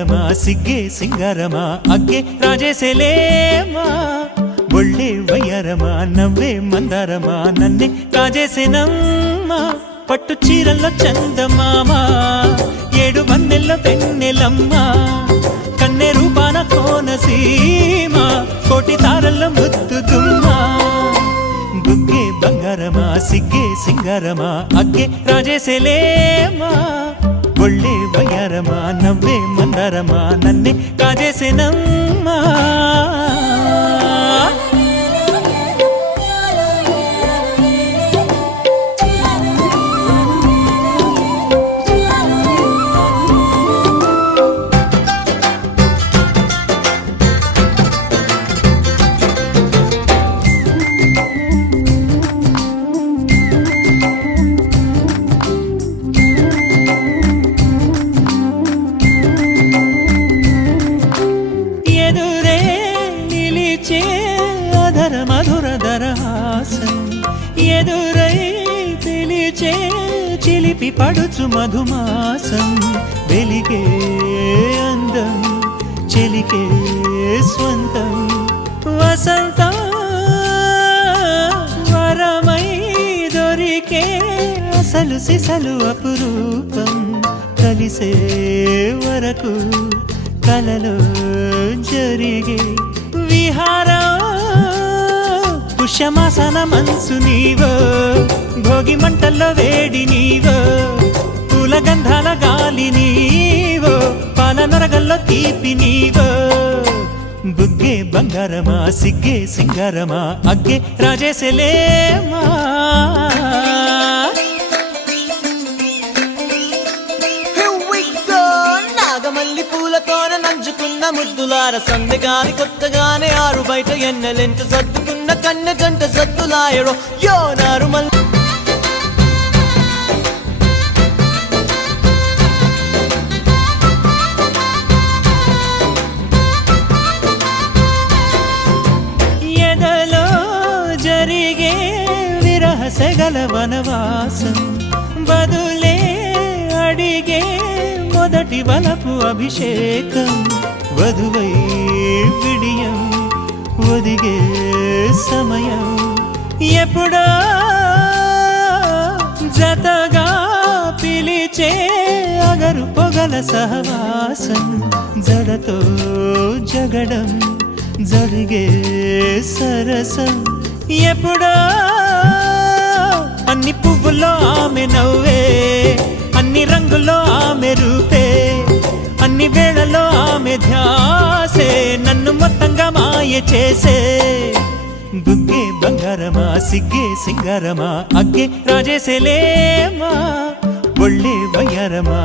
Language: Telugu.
బంగారమా సిగ్గే సింగారమా అగ్గే రాజేసేలేమా ఒళ్ళే వయ్యారమా నవ్వే మందారమా నన్నే కాజేసేనమ్మా పట్టు చీరల్లో చందమామా ఏడు వన్నెల్లో వెన్నెలమ్మా కన్నె రూపాన కోనసీమ కోటి తారల్లో ముద్దుగుమ్మా బుగ్గే బంగారమా సిగ్గే సింగారమా అగ్గే రాజేసేలేమా ఒళ్ళే వయ్యారమా నవ్వే మందారమా నన్నే కాజేసేనమ్మా మధురధరహాసం ఎదురై పిలిచే చిలిపి పడుచు మధుమాసం వెలిగే అందం చెలికే స్వంతం వసంతం వరమై దొరికే అసలు సిసలు అపురూపం కలిసే వరకు కలలో జరిగే విహారం పుష్యమాసన మనసు నీవో భోగి మంటల్లో వేడి నీవో పూల గంధాల గాలి నీవో పాల నొరగల్లో తీపి నీవో బుగ్గే బంగారమా సిగ్గే సింగారమా అగ్గే రాజేసేలేమా నాగమల్లి పూలతోన నంచుకున్న ముద్దులార సందెగాని కొత్తగానే ఆరు బయట ఎన్నెలెంట సర్దుకున్న కన్నె జంట సద్దులాయడో యో నారు ఎదలో జరిగే విరహ సెగల వనవాసం బదులే అడిగే మొదటి వలపు అభిషేకం వధువై విడియం ఒదిగే సమయం ఎప్పుడో జతగా పిలిచే అగరు పొగల సహవాసం జడతో జగడం జరిగే సరసం ఎప్పుడో అన్ని పువ్వుల్లో ఆమె నవ్వే అన్ని రంగుల్లో ఆమె రూపే అన్ని వేళలో ఆమె ధ్యాసే నన్ను మొత్తంగా మాయ చేసే బుగ్గే బంగారమా సిగ్గే సింగారమా అగ్గే రాజేసేలేమా ఒళ్ళే వయ్యారమా